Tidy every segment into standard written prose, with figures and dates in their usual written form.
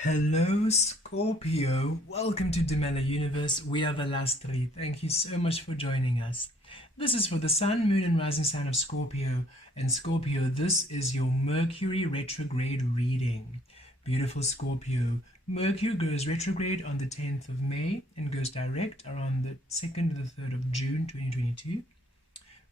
Hello Scorpio, welcome to Dimela Universe. We are Vel'Astri. Thank you so much for joining us. This is for the Sun, Moon and Rising sign of Scorpio. And Scorpio, this is your Mercury Retrograde reading. Beautiful Scorpio. Mercury goes retrograde on the 10th of May and goes direct around the 2nd to the 3rd of June 2022.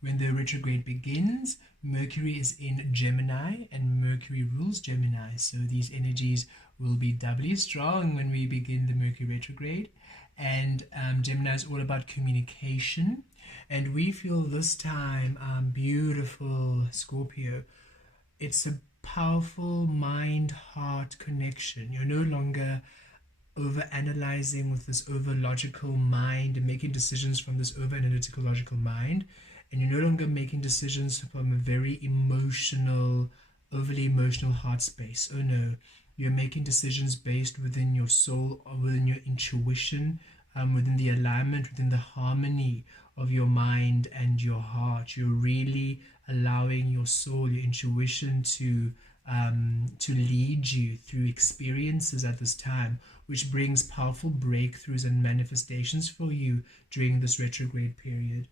When the retrograde begins, Mercury is in Gemini and Mercury rules Gemini. So these energies will be doubly strong when we begin the Mercury retrograde. And Gemini is all about communication. And we feel this time, beautiful Scorpio, it's a powerful mind-heart connection. You're no longer over-analyzing with this over-logical mind and making decisions from this over-analytical logical mind. And you're no longer making decisions from a very emotional, overly emotional heart space. Oh no, you're making decisions based within your soul, or within your intuition, within the alignment, within the harmony of your mind and your heart. You're really allowing your soul, your intuition to lead you through experiences at this time, which brings powerful breakthroughs and manifestations for you during this retrograde period.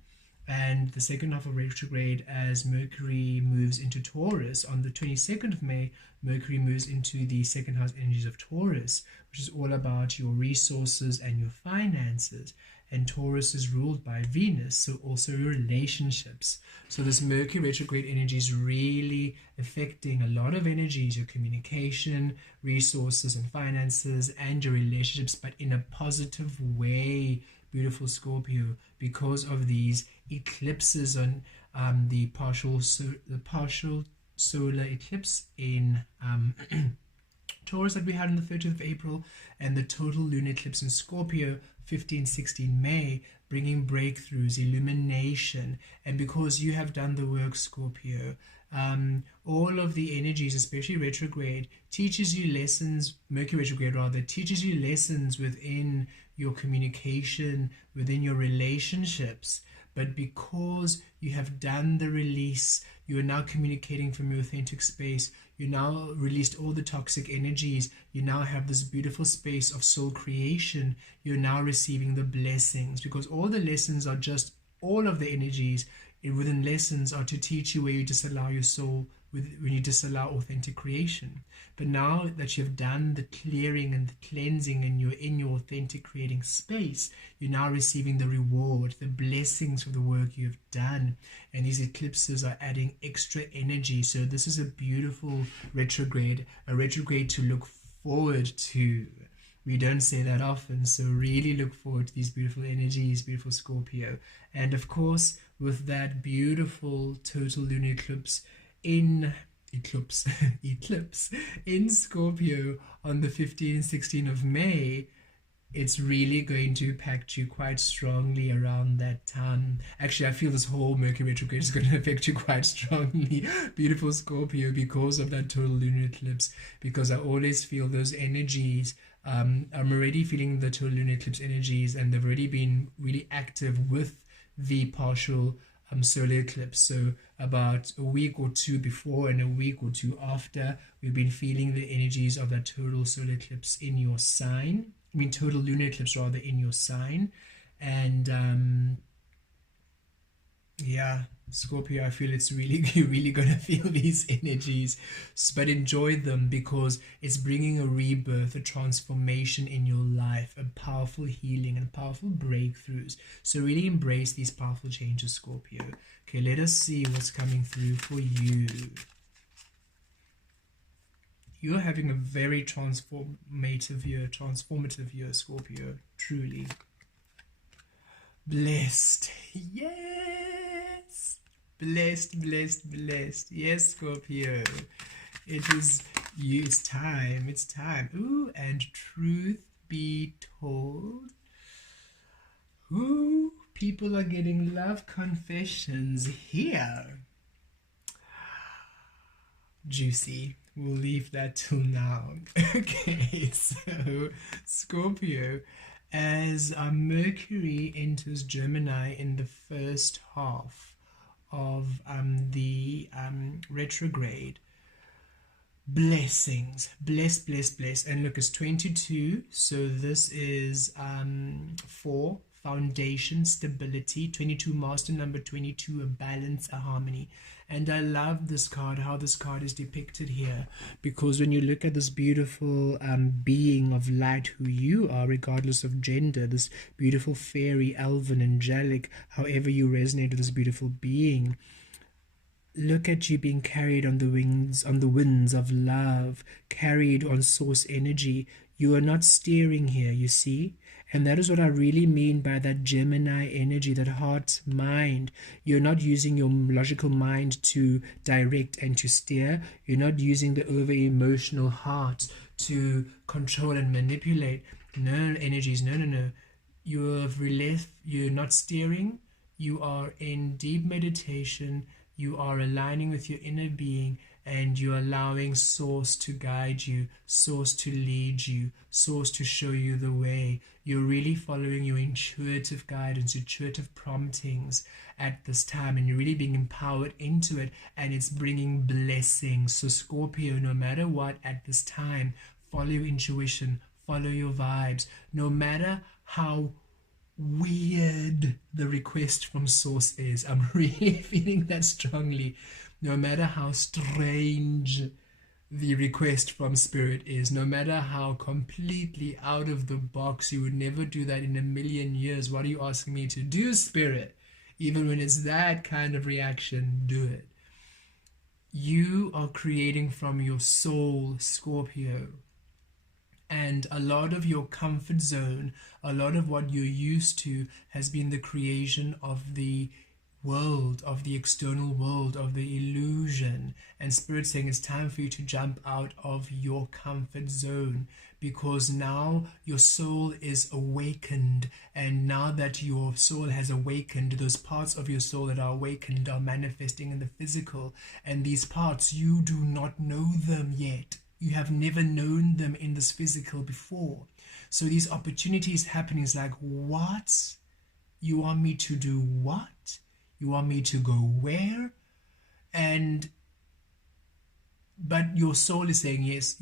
And the second half of retrograde, as Mercury moves into Taurus on the 22nd of May, Mercury moves into the second house energies of Taurus, which is all about your resources and your finances. And Taurus is ruled by Venus, so also your relationships. So this Mercury retrograde energy is really affecting a lot of energies, your communication, resources and finances, and your relationships, but in a positive way, beautiful Scorpio, because of these eclipses on the partial solar eclipse in Taurus that we had on the 30th of April, and the total lunar eclipse in Scorpio 15-16 May, bringing breakthroughs, illumination. And because you have done the work, Scorpio, all of the energies, especially retrograde, teaches you lessons. Mercury retrograde rather teaches you lessons within your communication, within your relationships. But because you have done the release, you are now communicating from your authentic space. You now released all the toxic energies. You now have this beautiful space of soul creation. You're now receiving the blessings, because all the lessons are just, all of the energies within lessons are to teach you where you disallow your soul, when you disallow authentic creation. But now that you've done the clearing and the cleansing and you're in your authentic creating space, you're now receiving the reward, the blessings for the work you've done. And these eclipses are adding extra energy. So this is a beautiful retrograde, a retrograde to look forward to. We don't say that often, so really look forward to these beautiful energies, beautiful Scorpio. And of course, with that beautiful total lunar eclipse in Scorpio on the 15th and 16th of May, it's really going to impact you quite strongly around that time. Actually, I feel this whole Mercury retrograde is going to affect you quite strongly, beautiful Scorpio, because of that total lunar eclipse, because I always feel those energies. I'm already feeling the total lunar eclipse energies, and they've already been really active with the partial solar eclipse. So about a week or two before and a week or two after, we've been feeling the energies of that total solar eclipse in your sign. I mean, total lunar eclipse rather, in your sign. And yeah, Scorpio, I feel it's really, you're really going to feel these energies, but enjoy them, because it's bringing a rebirth, a transformation in your life, a powerful healing and powerful breakthroughs. So really embrace these powerful changes, Scorpio. Okay, let us see what's coming through for you. You're having a very transformative year, Scorpio, truly. Blessed, yes, blessed, yes, Scorpio, it is you, it's time. Ooh, and truth be told, ooh, people are getting love confessions here. Juicy. We'll leave that till now. Okay, so Scorpio, as Mercury enters Gemini in the first half of the retrograde, blessings. Bless. And look, it's 22. So this is 4, foundation, stability. 22, master number 22, a balance, a harmony. And I love this card, how this card is depicted here, because when you look at this beautiful being of light who you are, regardless of gender, this beautiful fairy, elven, angelic, however you resonate with this beautiful being, look at you being carried on the winds of love, carried on source energy. You are not steering here, you see? And that is what I really mean by that Gemini energy, that heart mind. You're not using your logical mind to direct and to steer. You're not using the over-emotional heart to control and manipulate. No energies, no. You're not steering. You are in deep meditation. You are aligning with your inner being, and you're allowing source to guide you, source to lead you, source to show you the way. You're really following your intuitive guidance, intuitive promptings at this time, and you're really being empowered into it, and it's bringing blessings. So Scorpio, no matter what at this time, follow your intuition, follow your vibes, no matter how weird the request from source is. I'm really feeling that strongly. No matter how strange the request from spirit is, no matter how completely out of the box, you would never do that in a million years. What are you asking me to do, spirit? Even when it's that kind of reaction, do it. You are creating from your soul, Scorpio. And a lot of your comfort zone, a lot of what you're used to has been the creation of the world, of the external world, of the illusion. And Spirit saying it's time for you to jump out of your comfort zone, because now your soul is awakened. And now that your soul has awakened, those parts of your soul that are awakened are manifesting in the physical. And these parts, you do not know them yet. You have never known them in this physical before. So these opportunities happening is like, what? You want me to do what? You want me to go where? But your soul is saying yes.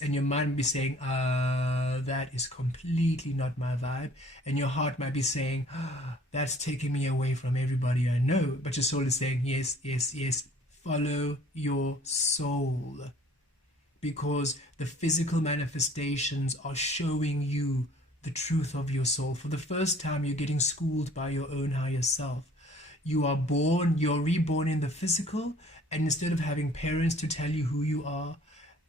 And your mind will be saying, that is completely not my vibe. And your heart might be saying, that's taking me away from everybody I know. But your soul is saying yes. Follow your soul. Because the physical manifestations are showing you the truth of your soul. For the first time, you're getting schooled by your own higher self. You're reborn in the physical, and instead of having parents to tell you who you are,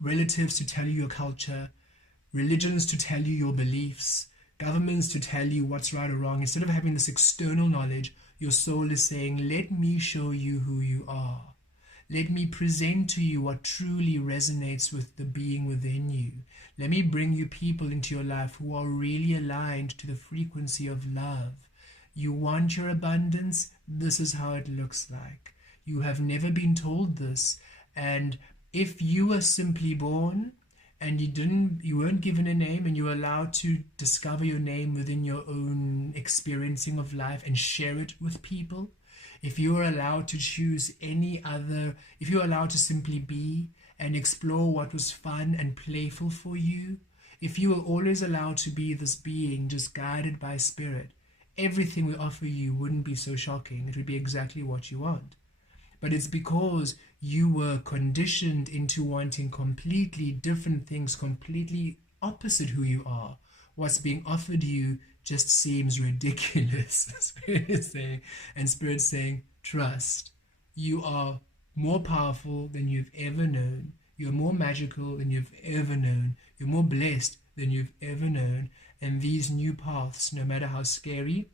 relatives to tell you your culture, religions to tell you your beliefs, governments to tell you what's right or wrong, instead of having this external knowledge, your soul is saying, let me show you who you are. Let me present to you what truly resonates with the being within you. Let me bring you people into your life who are really aligned to the frequency of love. You want your abundance? This is how it looks like. You have never been told this. And if you were simply born and you weren't given a name, and you were allowed to discover your name within your own experiencing of life and share it with people, if you are allowed to choose if you're allowed to simply be and explore what was fun and playful for you, if you were always allowed to be this being just guided by spirit, everything we offer you wouldn't be so shocking. It would be exactly what you want. But it's because you were conditioned into wanting completely different things, completely opposite who you are. What's being offered you just seems ridiculous. Spirit is saying, and Spirit's saying, trust. You are more powerful than you've ever known. You're more magical than you've ever known. You're more blessed than you've ever known. And these new paths, no matter how scary,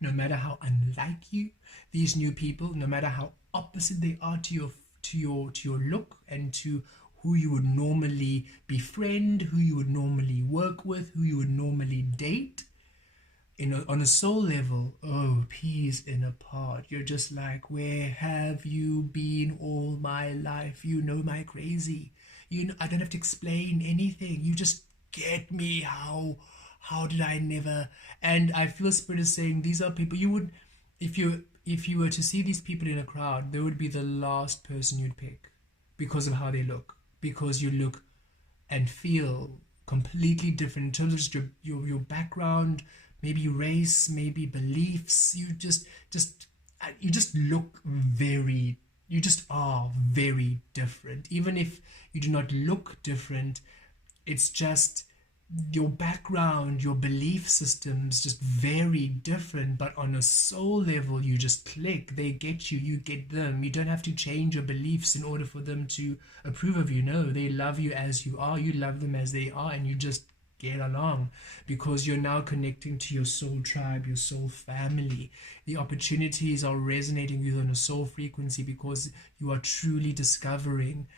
no matter how unlike you, these new people, no matter how opposite they are to your look and to who you would normally befriend, who you would normally work with, who you would normally date, on a soul level, peas in a pod. You're just like, where have you been all my life? You know my crazy. I don't have to explain anything. You just get me. How did I never? And I feel Spirit is saying these are people you would, if you were to see these people in a crowd, they would be the last person you'd pick, because of how they look, because you look and feel completely different in terms of just your background, maybe race, maybe beliefs. You just look very, you just are very different. Even if you do not look different, it's just your background, your belief systems just very different, but on a soul level you just click. They get you, you get them. You don't have to change your beliefs in order for them to approve of you. No, they love you as you are, you love them as they are, and you just get along because you're now connecting to your soul tribe, your soul family. The opportunities are resonating with you on a soul frequency because you are truly discovering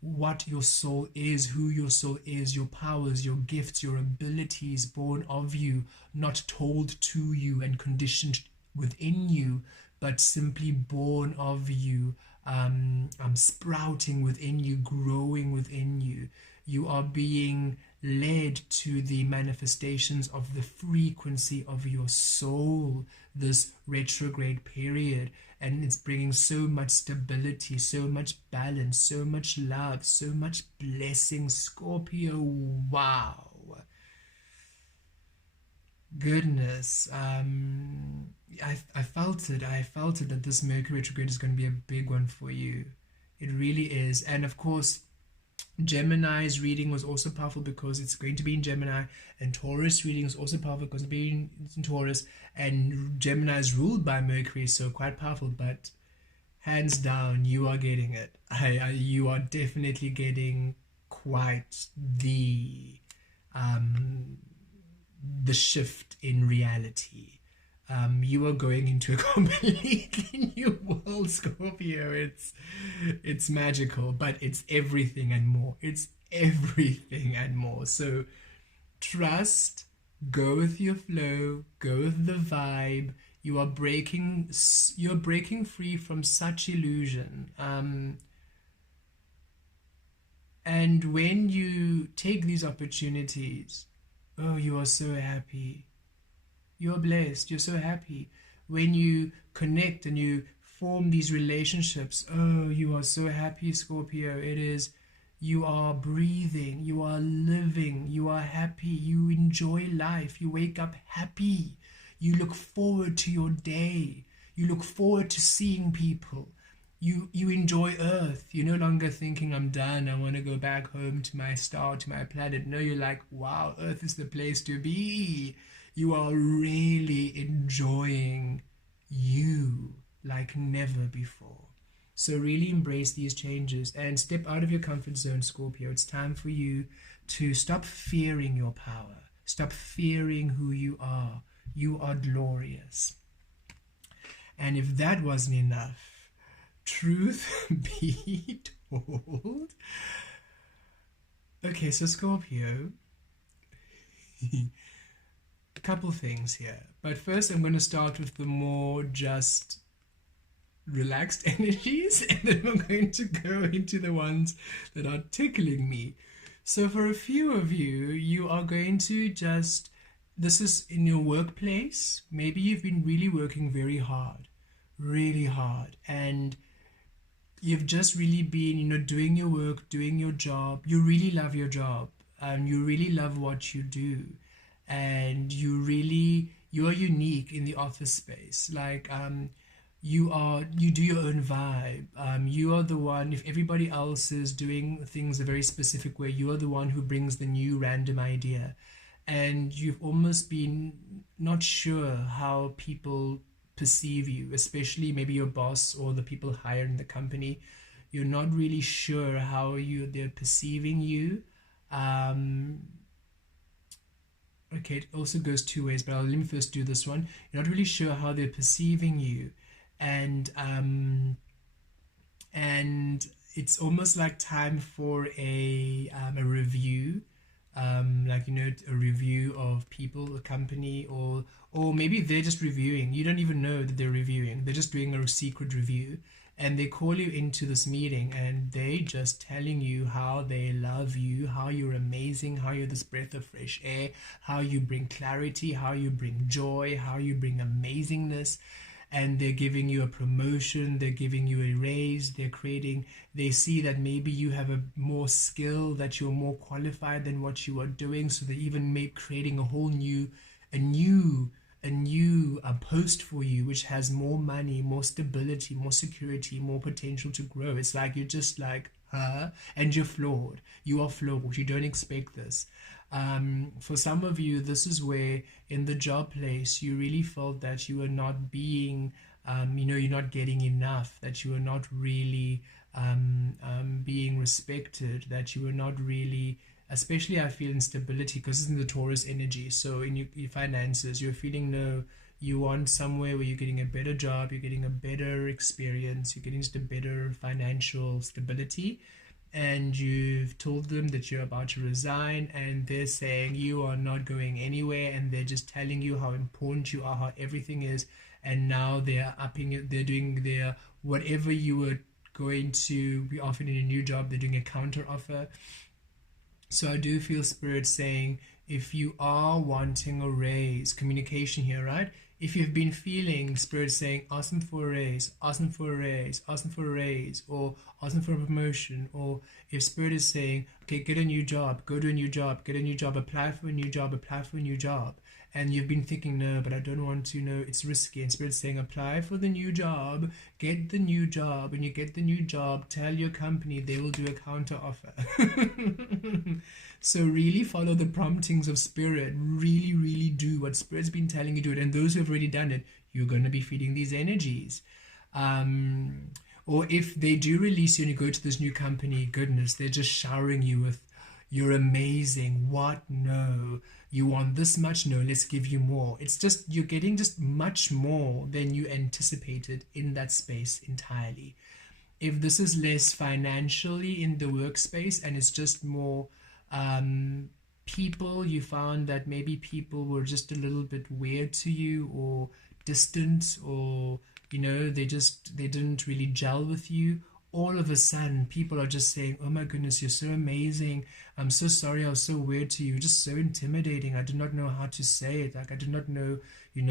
what your soul is, who your soul is, your powers, your gifts, your abilities born of you, not told to you and conditioned within you, but simply born of you, sprouting within you, growing within you. You are being led to the manifestations of the frequency of your soul this retrograde period, and it's bringing so much stability, so much balance, so much love, so much blessing. Scorpio, wow, goodness. I felt it that this Mercury retrograde is going to be a big one for you. It really is. And of course, Gemini's reading was also powerful because it's going to be in Gemini, and Taurus reading is also powerful because it's being in Taurus, and Gemini is ruled by Mercury, so quite powerful. But hands down, you are getting it. You are definitely getting quite the shift in reality. You are going into a completely new world, Scorpio. It's magical, but it's everything and more. It's everything and more. So trust, go with your flow, go with the vibe. You're breaking free from such illusion. And when you take these opportunities, oh, you are so happy. You're blessed. You're so happy. When you connect and you form these relationships, oh, you are so happy, Scorpio. It is, you are breathing, you are living, you are happy, you enjoy life, you wake up happy, you look forward to your day, you look forward to seeing people, you enjoy Earth. You're no longer thinking, I'm done, I want to go back home to my star, to my planet. No, you're like, wow, Earth is the place to be. You are really enjoying you like never before. So really embrace these changes and step out of your comfort zone, Scorpio. It's time for you to stop fearing your power. Stop fearing who you are. You are glorious. And if that wasn't enough, truth be told. Okay, so Scorpio, a couple things here, but first I'm going to start with the more just relaxed energies, and then I'm going to go into the ones that are tickling me. So for a few of you, you are going to just, this is in your workplace. Maybe you've been really working very hard, and you've just really been, doing your work, doing your job. You really love your job, and you really love what you do. And you are unique in the office space. Like, you do your own vibe. You are the one, if everybody else is doing things a very specific way, you are the one who brings the new random idea. And you've almost been not sure how people perceive you, especially maybe your boss or the people hired in the company. You're not really sure how they're perceiving you. Okay, it also goes two ways, but let me first do this one. You're not really sure how they're perceiving you, and it's almost like time for a review, like a review of people, a company, or maybe they're just reviewing. You don't even know that they're reviewing. They're just doing a secret review. And they call you into this meeting and they just telling you how they love you, how you're amazing, how you're this breath of fresh air, how you bring clarity, how you bring joy, how you bring amazingness. and they're giving you a promotion, they're giving you a raise, they see that maybe you have a more skill, that you're more qualified than what you are doing, so they even may creating a whole new a new a post for you, which has more money, more stability, more security, more potential to grow. It's like you're just like, huh? And you're flawed. You are flawed. You don't expect this. For some of you, this is where in the job place you really felt that you were not being, you're not getting enough, that you were not really being respected, that you were not really, especially I feel instability, because it's in the Taurus energy. So in your finances, you're feeling no, you want somewhere where you're getting a better job, you're getting a better experience, you're getting just a better financial stability, and you've told them that you're about to resign, and they're saying you are not going anywhere, and they're just telling you how important you are, how everything is, and now they're upping it, they're doing their whatever you were going to be offered in a new job, they're doing a counter offer. So I do feel Spirit saying, if you are wanting a raise, communication here, right? If you've been feeling Spirit saying, ask them for a raise, ask them for a raise, ask them for a raise, or ask them for a promotion, or if Spirit is saying, okay, get a new job, go to a new job, get a new job, apply for a new job, apply for a new job, and you've been thinking, no, but I don't want to, no, it's risky, and Spirit's saying, apply for the new job, get the new job. When you get the new job, tell your company, they will do a counter offer. So really follow the promptings of Spirit. Really, really do what Spirit's been telling you to do it. And those who have already done it, you're going to be feeling these energies. Or if they do release you and you go to this new company, goodness, they're just showering you with, you're amazing. What? No. You want this much? No, let's give you more. It's just, you're getting just much more than you anticipated in that space entirely. If this is less financially in the workspace and it's just more people, you found that maybe people were just a little bit weird to you, or distant, or they didn't really gel with you. All of a sudden people are just saying, oh my goodness, you're so amazing, I'm so sorry I was so weird to you, just so intimidating, I did not know how to say it, like I did not know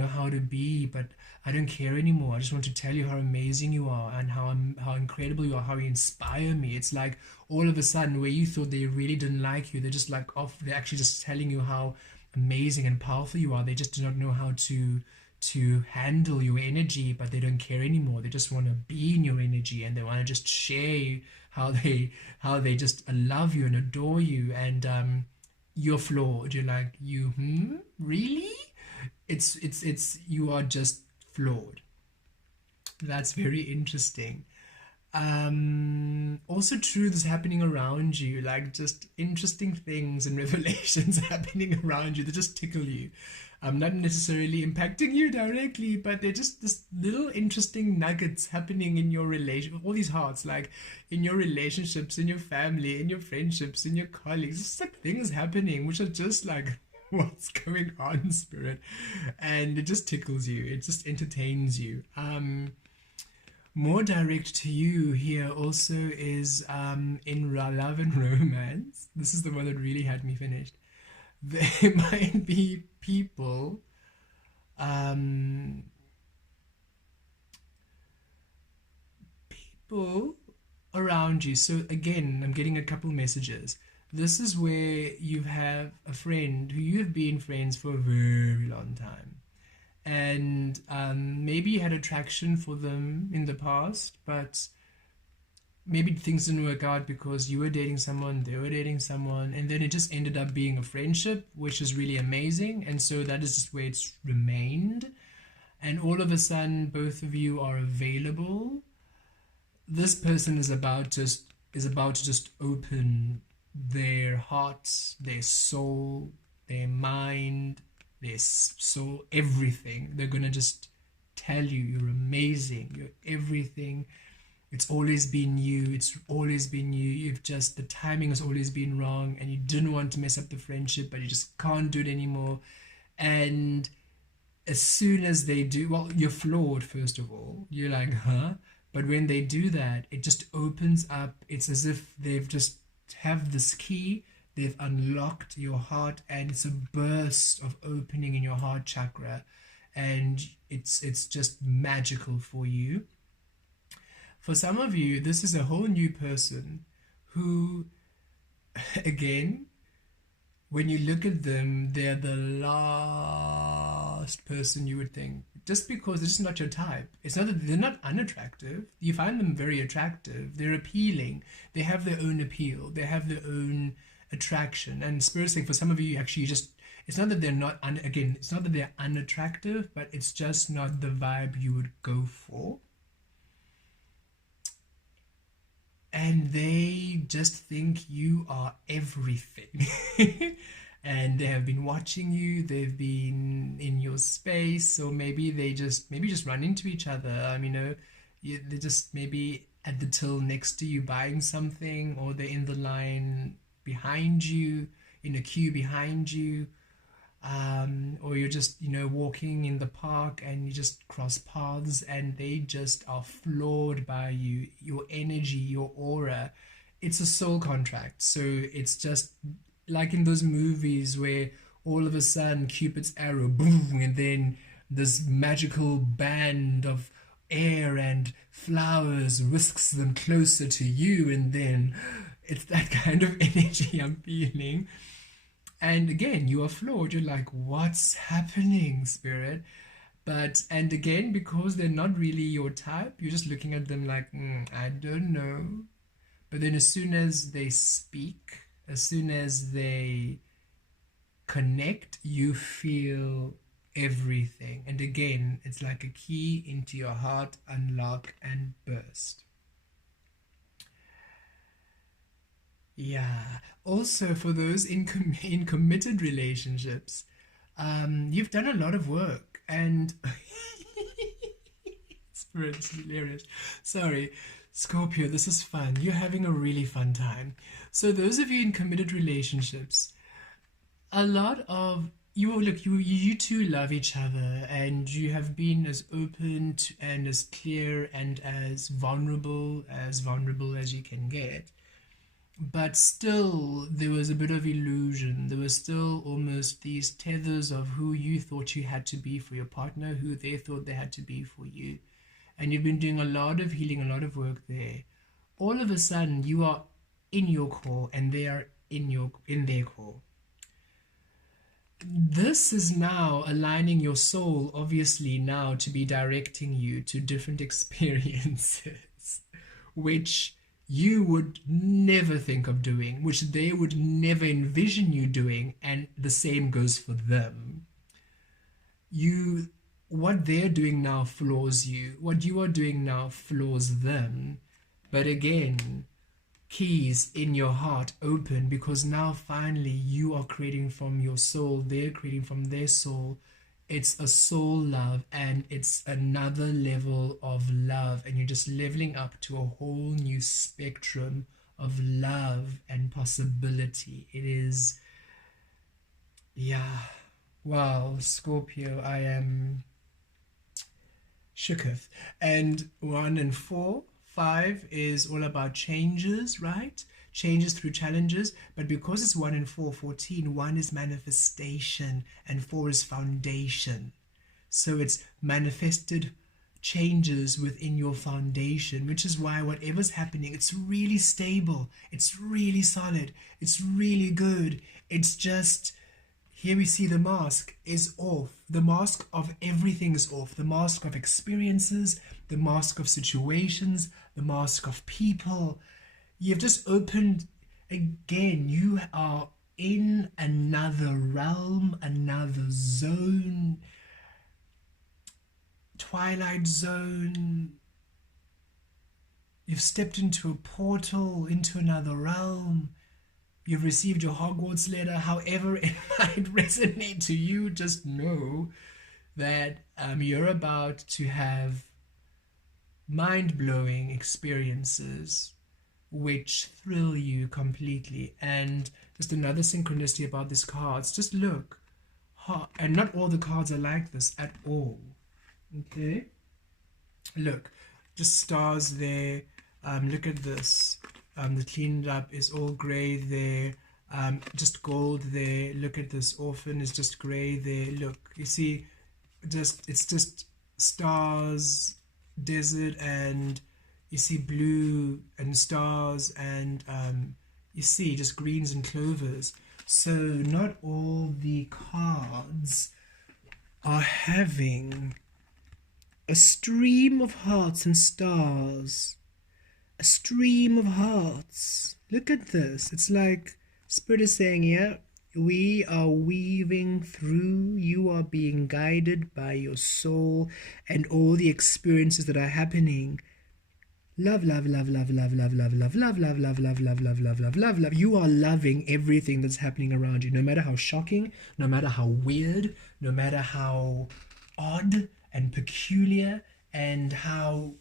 how to be, but I don't care anymore, I just want to tell you how amazing you are, and how incredible you are, how you inspire me. It's like all of a sudden, where you thought they really didn't like you, they're just like off, they're actually just telling you how amazing and powerful you are. They just do not know how to handle your energy, but they don't care anymore. They just want to be in your energy, and they want to just share how they just love you and adore you. And you're flawed. You're like, really? It's you are just flawed. That's very interesting. Also truth is happening around you, like just interesting things and revelations happening around you that just tickle you. Not necessarily impacting you directly, but they're just this little interesting nuggets happening in your relation, all these hearts, like in your relationships, in your family, in your friendships, in your colleagues. Just like things happening which are just like, what's going on, Spirit? And it just tickles you, it just entertains you. More direct to you here also is in love and romance. This is the one that really had me finished. There might be people around you. So again, I'm getting a couple messages. This is where you have a friend who you've been friends for a very long time, and maybe you had attraction for them in the past, but maybe things didn't work out because you were dating someone, they were dating someone, and then it just ended up being a friendship, which is really amazing. And so that is just where it's remained. And all of a sudden, both of you are available. This person is about to just open their hearts, their soul, their mind, their soul, everything. They're gonna just tell you, you're amazing, you're everything. It's always been you. It's always been you. You've just, the timing has always been wrong, and you didn't want to mess up the friendship, but you just can't do it anymore. And as soon as they do, well, you're flawed, first of all. You're like, huh? But when they do that, it just opens up. It's as if they've just have this key, they've unlocked your heart, and it's a burst of opening in your heart chakra. and it's just magical for you. For some of you, this is a whole new person who, again, when you look at them, they're the last person you would think, just because they're just not your type. It's not that they're not unattractive. You find them very attractive. They're appealing. They have their own appeal. They have their own attraction. And Spirit's saying for some of you, actually, just it's not that they're not again. It's not that they're unattractive, but it's just not the vibe you would go for. And they just think you are everything. And they have been watching you, they've been in your space, or maybe they just run into each other. They're just maybe at the till next to you buying something, or they're in the line behind you, in a queue behind you, or you're just walking in the park and you just cross paths and they just are floored by you, your energy, your aura. It's a soul contract. So it's just like in those movies where all of a sudden Cupid's arrow, boom, and then this magical band of air and flowers whisks them closer to you, and then it's that kind of energy I'm feeling. And again, you are floored. You're like, what's happening, Spirit? And again, because they're not really your type, you're just looking at them like, I don't know. But then as soon as they speak, as soon as they connect, you feel everything. And again, it's like a key into your heart, unlock and burst. Yeah. Also, for those in committed relationships, you've done a lot of work, and Spirit's hilarious. Sorry, Scorpio, this is fun. You're having a really fun time. So those of you in committed relationships, a lot of you two love each other, and you have been as open and as clear and as vulnerable as you can get. But still, there was a bit of illusion. There was still almost these tethers of who you thought you had to be for your partner, who they thought they had to be for you. And you've been doing a lot of healing, a lot of work there. All of a sudden, you are in your core and they are in their core. This is now aligning your soul, obviously, now to be directing you to different experiences, which you would never think of doing, which they would never envision you doing, and the same goes for them. What they're doing now floors you. What you are doing now floors them. But again, keys in your heart open, because now finally you are creating from your soul, they're creating from their soul. It's a soul love, and it's another level of love, and you're just leveling up to a whole new spectrum of love and possibility. It is, yeah. Wow, Scorpio, I am shooketh. And 1 and 4, 5 is all about changes, right? Changes through challenges. But because it's 1 and 4, 14, 1 is manifestation and 4 is foundation. So it's manifested changes within your foundation, which is why whatever's happening, it's really stable, it's really solid, it's really good. It's just, here we see the mask is off. The mask of everything is off. The mask of experiences, the mask of situations, the mask of people. You've just opened again. You are in another realm, another zone, twilight zone. You've stepped into a portal, into another realm. You've received your Hogwarts letter. However it might resonate to you, just know that you're about to have mind-blowing experiences which thrill you completely. And just another synchronicity about these cards, just look, and not all the cards are like this at all. Okay, look, just stars there. Look at this. The cleaned up is all grey there. Just gold there. Look at this. Orphan is just grey there. Look, you see, it's just stars, desert, and you see blue and stars, and you see just greens and clovers. So not all the cards are having a stream of hearts and stars. A stream of hearts. Look at this. It's like Spirit is saying, yeah, we are weaving through. You are being guided by your soul and all the experiences that are happening. Love, love, love, love, love, love, love, love, love, love, love, love, love, love, love, love, love, love. You are loving everything that's happening around you, no matter how shocking, no matter how weird, no matter how odd and peculiar, and how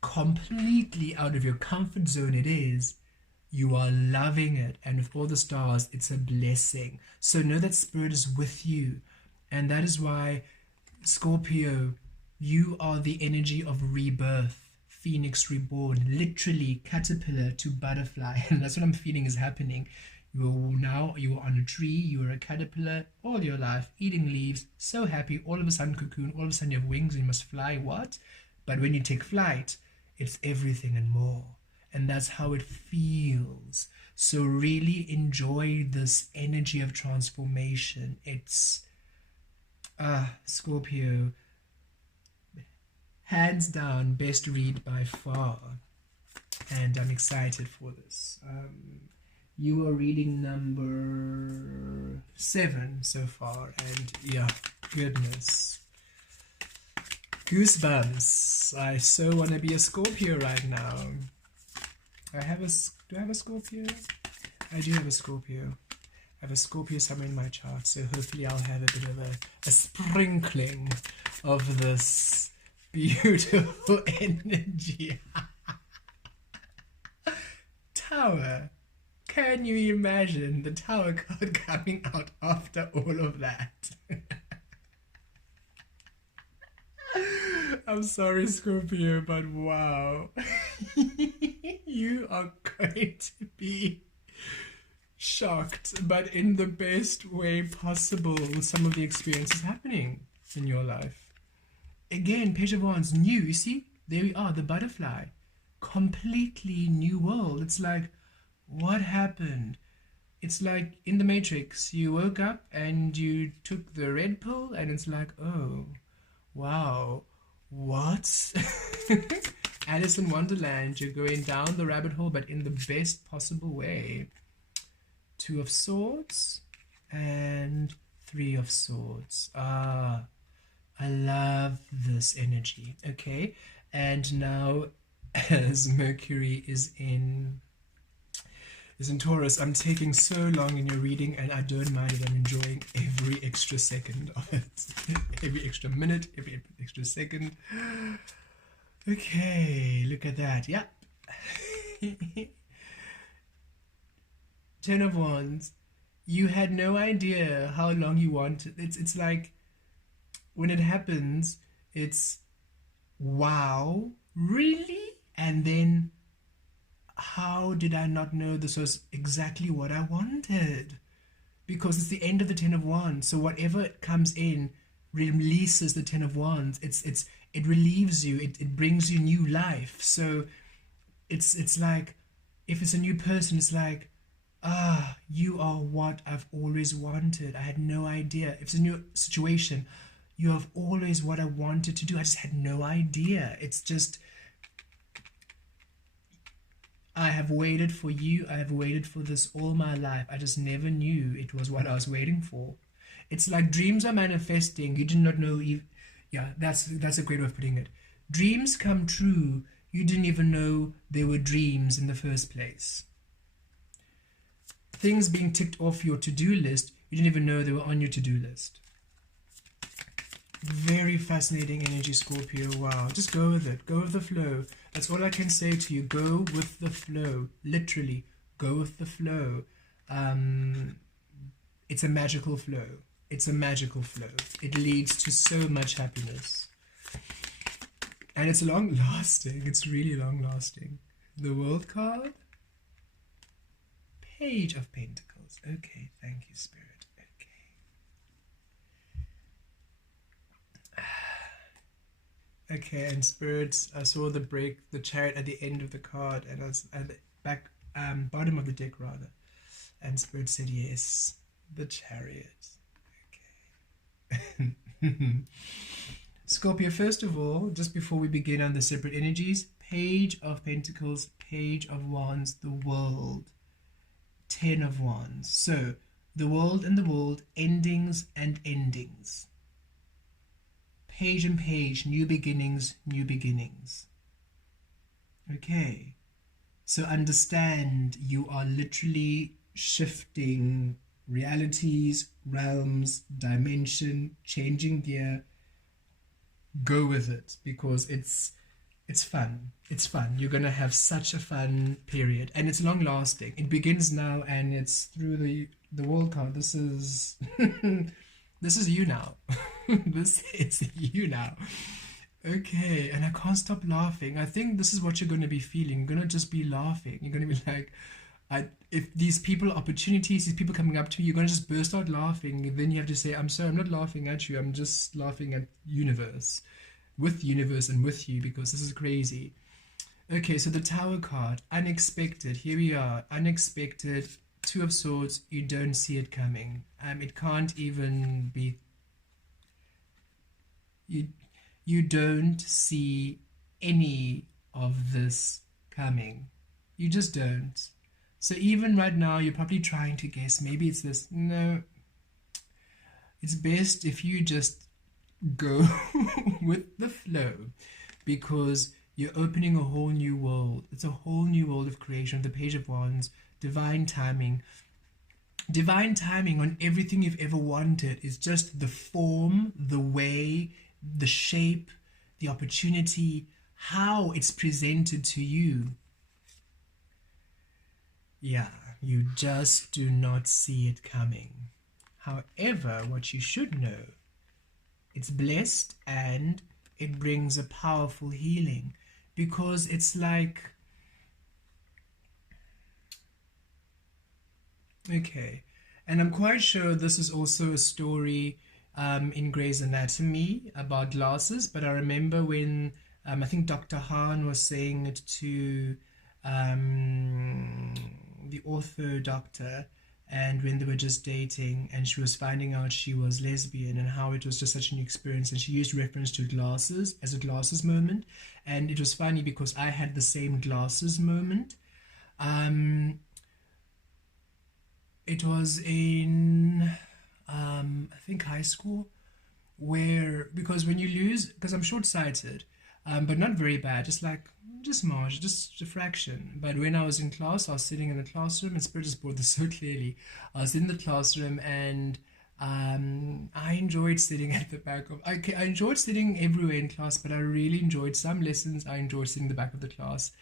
completely out of your comfort zone it is. You are loving it, and with all the stars, it's a blessing. So know that Spirit is with you, and that is why, Scorpio, you are the energy of rebirth. Phoenix reborn, literally caterpillar to butterfly, and that's what I'm feeling is happening. You are on a tree, you are a caterpillar all your life, eating leaves, so happy, all of a sudden cocoon, all of a sudden you have wings and you must fly, what? But when you take flight, it's everything and more, and that's how it feels. So really enjoy this energy of transformation. It's, Scorpio, hands down, best read by far, and I'm excited for this. You are reading number 7 so far, and yeah, goodness, goosebumps. I so want to be a Scorpio right now. Do I have a Scorpio? I do have a Scorpio. I have a Scorpio somewhere in my chart, so hopefully I'll have a bit of a sprinkling of this beautiful energy. Tower. Can you imagine the Tower card coming out after all of that? I'm sorry, Scorpio, but wow. You are going to be shocked, but in the best way possible, with some of the experiences happening in your life. Again, Page of Wands, new, you see? There we are, the butterfly. Completely new world. It's like, what happened? It's like in the Matrix, you woke up and you took the red pill and it's like, oh, wow, what? Alice in Wonderland, you're going down the rabbit hole, but in the best possible way. 2 of Swords and 3 of Swords. I love this energy. Okay, and now as Mercury is in Taurus, I'm taking so long in your reading, and I don't mind it. I'm enjoying every extra second of it. Every extra minute, every extra second. Okay, look at that. Yep. 10 of Wands. You had no idea how long you wanted. It's like, when it happens, it's wow, really? And then, how did I not know this was exactly what I wanted? Because it's the end of the 10 of Wands, so whatever comes in releases the 10 of Wands. It relieves you, it brings you new life. So it's like, if it's a new person, it's like, you are what I've always wanted. I had no idea. If it's a new situation, you have always what I wanted to do. I just had no idea. It's just, I have waited for you. I have waited for this all my life. I just never knew it was what I was waiting for. It's like dreams are manifesting. You did not know. Yeah, that's a great way of putting it. Dreams come true. You didn't even know they were dreams in the first place. Things being ticked off your to-do list, you didn't even know they were on your to-do list. Very fascinating energy, Scorpio. Wow, just go with it. Go with the flow. That's all I can say to you. Go with the flow. Literally, go with the flow. It's a magical flow. It's a magical flow. It leads to so much happiness. And it's long lasting. It's really long lasting. The World card. Page of Pentacles. Okay, thank you, Spirit. Okay. Okay, and spirits, I saw the chariot at the end of the card, and I was at the back, bottom of the deck rather. And spirit said yes, the chariot. Okay. Scorpio, first of all, just before we begin on the separate energies, Page of Pentacles, Page of Wands, the World, Ten of Wands. So, the world and the world, endings and endings. Page and page, new beginnings, new beginnings. Okay. So understand you are literally shifting realities, realms, dimension, changing gear. Go with it because it's fun. It's fun. You're gonna have such a fun period, and it's long lasting. It begins now, and it's through the world card. This is this is you now. This is you now. Okay, and I can't stop laughing. I think this is what you're going to be feeling. You're going to just be laughing. You're going to be like, if these people, opportunities, these people coming up to you, you're going to just burst out laughing. Then you have to say, I'm sorry, I'm not laughing at you. I'm just laughing at universe, with universe and with you, because this is crazy. Okay, so the Tower card, unexpected. Here we are, unexpected. Two of Swords, you don't see it coming. It can't even be... You don't see any of this coming. You just don't. So even right now, you're probably trying to guess. Maybe it's this. No. It's best if you just go with the flow, because you're opening a whole new world. It's a whole new world of creation. The Page of Wands, divine timing. Divine timing on everything you've ever wanted is just the form, the way, the shape, the opportunity, how it's presented to you. Yeah, you just do not see it coming. However, what you should know, it's blessed and it brings a powerful healing, because it's like, okay, and I'm quite sure this is also a story in Grey's Anatomy about glasses, but I remember when I think Dr. Hahn was saying it to the ortho doctor, and when they were just dating and she was finding out she was lesbian, and how it was just such a new experience, and she used reference to glasses as a glasses moment. And it was funny because I had the same glasses moment. It was in I think high school, where, because when you lose, because I'm short-sighted, but not very bad, just margin, just a fraction. But when I was in class, I was sitting in the classroom, and Spirit just brought this so clearly. I was in the classroom, and I enjoyed sitting at the back of, I enjoyed sitting everywhere in class, but I really enjoyed some lessons. I enjoyed sitting in the back of the class.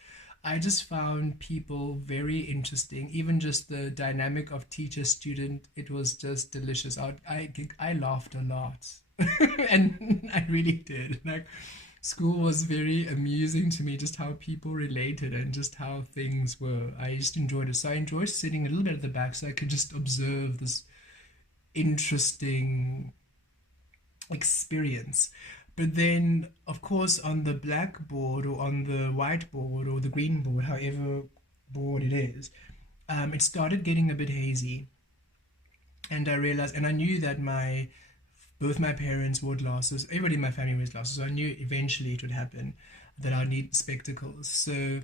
I just found people very interesting, even just the dynamic of teacher-student. It was just delicious. I laughed a lot. And I really did. Like, school was very amusing to me, just how people related and just how things were. I just enjoyed it. So I enjoyed sitting a little bit at the back so I could just observe this interesting experience. But then, of course, on the blackboard or on the whiteboard or the green board, however board it is, it started getting a bit hazy. And I realized, and I knew that both my parents wore glasses. Everybody in my family wears glasses. So I knew eventually it would happen that I'd need spectacles. So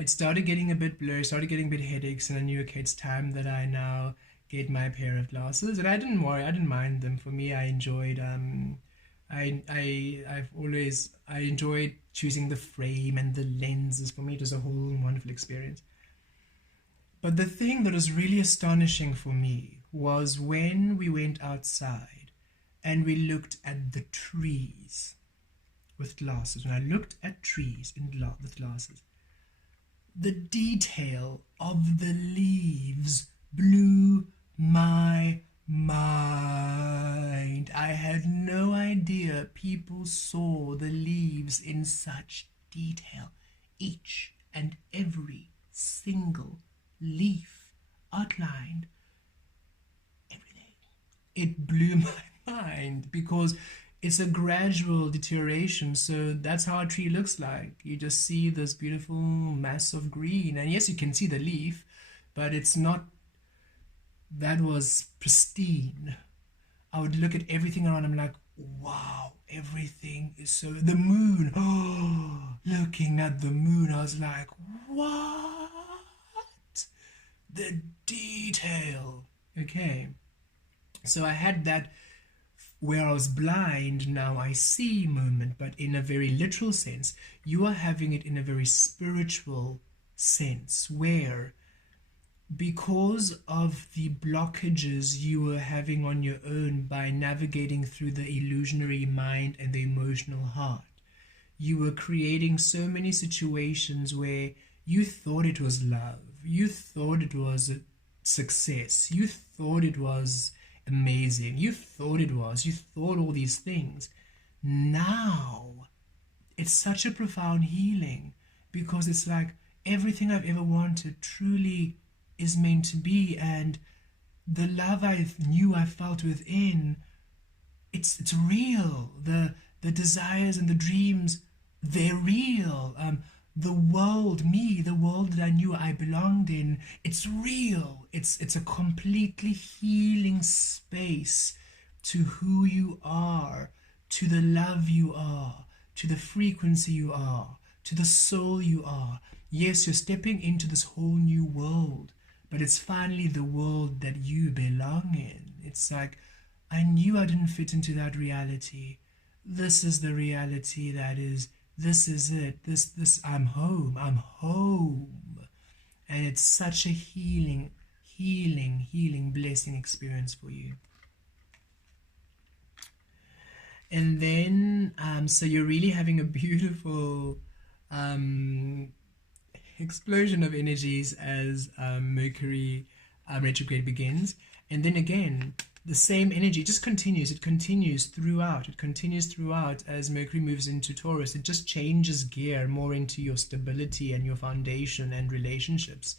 it started getting a bit blurry, started getting a bit headaches, and I knew, okay, it's time that I now get my pair of glasses. And I didn't worry, I didn't mind them. For me, I enjoyed I enjoyed choosing the frame and the lenses. For me, it was a whole wonderful experience. But the thing that was really astonishing for me was when we went outside and we looked at the trees with glasses. When I looked at trees with glasses, the detail of the leaves blew my mind. I had no idea people saw the leaves in such detail. Each and every single leaf outlined, everything. It blew my mind, because it's a gradual deterioration. So that's how a tree looks like. You just see this beautiful mass of green, and yes, you can see the leaf, but it's not, that was pristine. I would look at everything around. I'm like, wow, everything is so. The moon, oh, looking at the moon, I was like, what? The detail. Okay, so I had that where I was blind, now I see moment, but in a very literal sense. You are having it in a very spiritual sense, where because of the blockages you were having on your own by navigating through the illusionary mind and the emotional heart, you were creating so many situations where you thought it was love, you thought it was a success, you thought it was amazing, you thought all these things. Now it's such a profound healing, because it's like everything I've ever wanted truly is meant to be, and the love I knew I felt within, it's real. The desires and the dreams, they're real. The world, me, the world that I knew I belonged in, it's real. It's a completely healing space to who you are, to the love you are, to the frequency you are, to the soul you are. Yes, you're stepping into this whole new world, but it's finally the world that you belong in. It's like, I knew I didn't fit into that reality. This is the reality that is. This is it. This. I'm home. I'm home. And it's such a healing, blessing experience for you. And then, so you're really having a beautiful explosion of energies as Mercury retrograde begins. And then again, the same energy just continues. It continues throughout. As Mercury moves into Taurus. It just changes gear more into your stability and your foundation and relationships,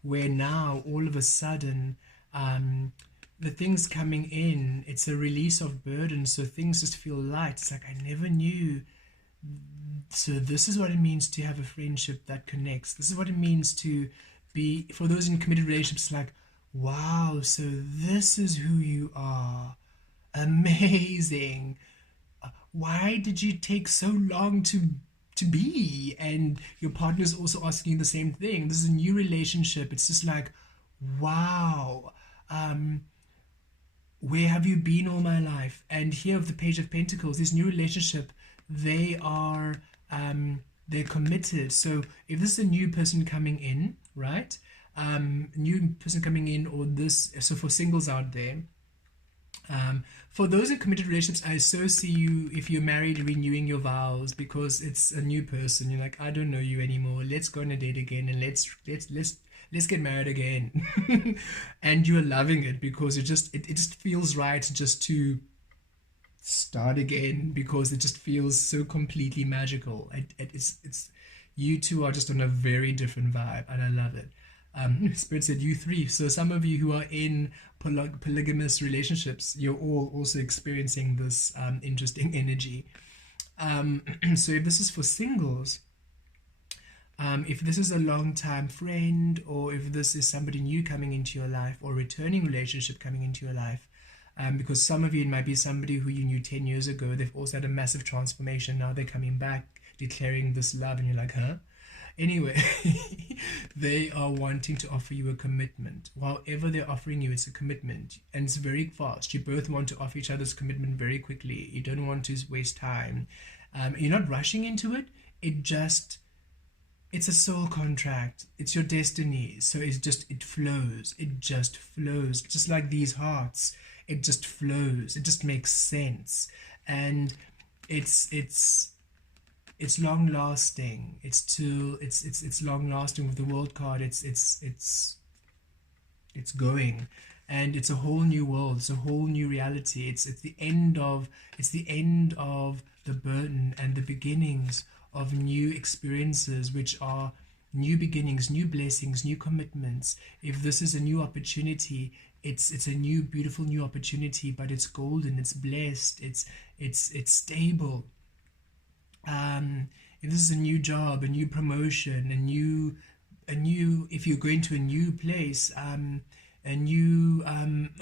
where now all of a sudden the things coming in, it's a release of burden, so things just feel light. It's like, I never knew. So this is what it means to have a friendship that connects. This is what it means to be, for those in committed relationships, like, wow, so this is who you are. Amazing. Why did you take so long to be? And your partner is also asking you the same thing. This is a new relationship. It's just like, wow. Where have you been all my life? And here of the Page of Pentacles, this new relationship, they are they're committed. So if this is a new person coming in, right? New person coming in, or this, so for singles out there, for those in committed relationships, I so see you, if you're married, renewing your vows, because it's a new person. You're like, I don't know you anymore. Let's go on a date again, and let's get married again. And you're loving it, because it just feels right just to start again, because it just feels so completely magical. It's you two are just on a very different vibe, and I love it. Spirit said you three. So some of you who are in polygamous relationships, you're all also experiencing this interesting energy. So if this is for singles, if this is a long-time friend, or if this is somebody new coming into your life, or returning relationship coming into your life, because some of you, it might be somebody who you knew 10 years ago, they've also had a massive transformation, now they're coming back, declaring this love, and you're like, huh? Anyway, they are wanting to offer you a commitment. Whatever they're offering you, it's a commitment, and it's very fast. You both want to offer each other's commitment very quickly. You don't want to waste time. You're not rushing into it. It's a soul contract. It's your destiny. So it flows. It just flows. Just like these hearts, it just flows. It just makes sense. And it's long lasting. It's long lasting. With the World card, it's going, and it's a whole new world. It's a whole new reality. It's the end of the burden, and the beginnings of new experiences, which are new beginnings, new blessings, new commitments. If this is a new opportunity, It's a new, beautiful new opportunity, but it's golden, it's blessed, it's stable. If this is a new job, a new promotion, a new, if you're going to a new place, a new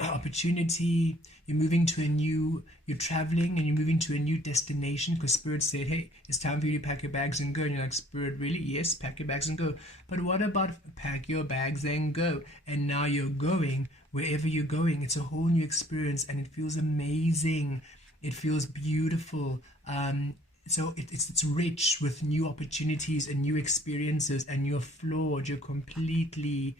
opportunity, you're traveling and you're moving to a new destination because Spirit said, hey, it's time for you to pack your bags and go. And you're like, Spirit, really? Yes, pack your bags and go. But what about pack your bags and go? And now you're going wherever you're going. It's a whole new experience and it feels amazing. It feels beautiful. So it's rich with new opportunities and new experiences, and you're floored. You're completely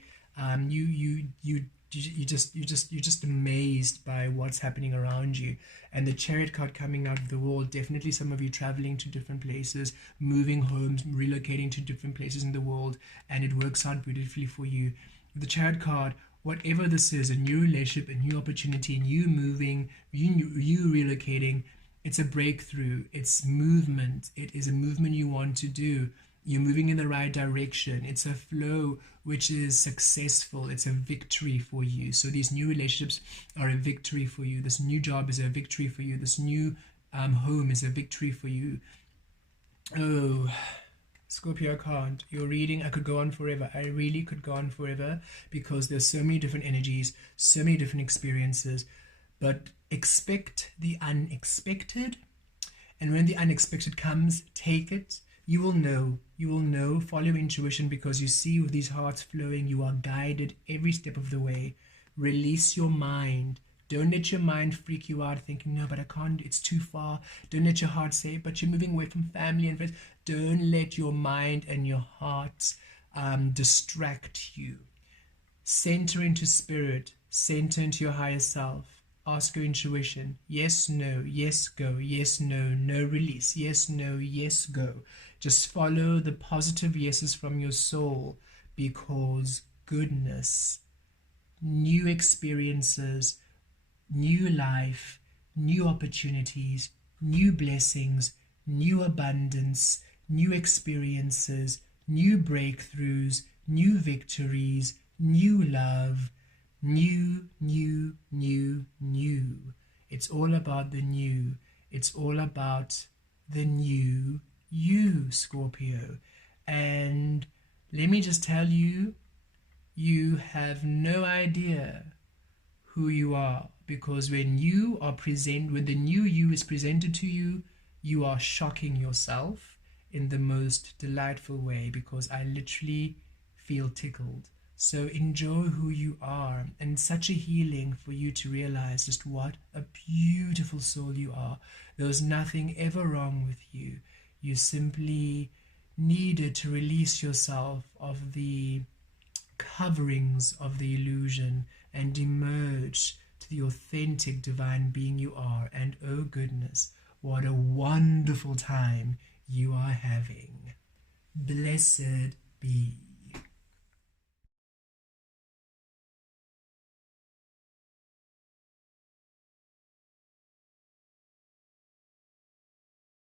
you're just amazed by what's happening around you. And the Chariot card coming out of the wall, definitely some of you traveling to different places, moving homes, relocating to different places in the world, and it works out beautifully for you. The Chariot card, whatever this is, a new relationship, a new opportunity, new moving, you relocating, it's a breakthrough, it's movement, it is a movement you want to do. You're moving in the right direction. It's a flow which is successful. It's a victory for you. So these new relationships are a victory for you. This new job is a victory for you. This new home is a victory for you. Oh, Scorpio, I can't. Your reading, I could go on forever. I really could go on forever because there's so many different energies, so many different experiences. But expect the unexpected. And when the unexpected comes, take it. You will know, follow your intuition, because you see with these hearts flowing, you are guided every step of the way. Release your mind. Don't let your mind freak you out thinking, no, but I can't, it's too far. Don't let your heart say, but you're moving away from family and friends. Don't let your mind and your heart distract you. Center into spirit, center into your higher self. Ask your intuition. Yes, no, yes, go. Yes, no, no, release. Yes, no, yes, go. Just follow the positive yeses from your soul, because goodness, new experiences, new life, new opportunities, new blessings, new abundance, new experiences, new breakthroughs, new victories, new love, new. It's all about the new. It's all about the new you, Scorpio. And let me just tell you, you have no idea who you are, because when the new you is presented to you, you are shocking yourself in the most delightful way, because I literally feel tickled. So enjoy who you are, and such a healing for you to realize just what a beautiful soul you are. There was nothing ever wrong with you. You simply needed to release yourself of the coverings of the illusion and emerge to the authentic divine being you are. And oh goodness, what a wonderful time you are having. Blessed be.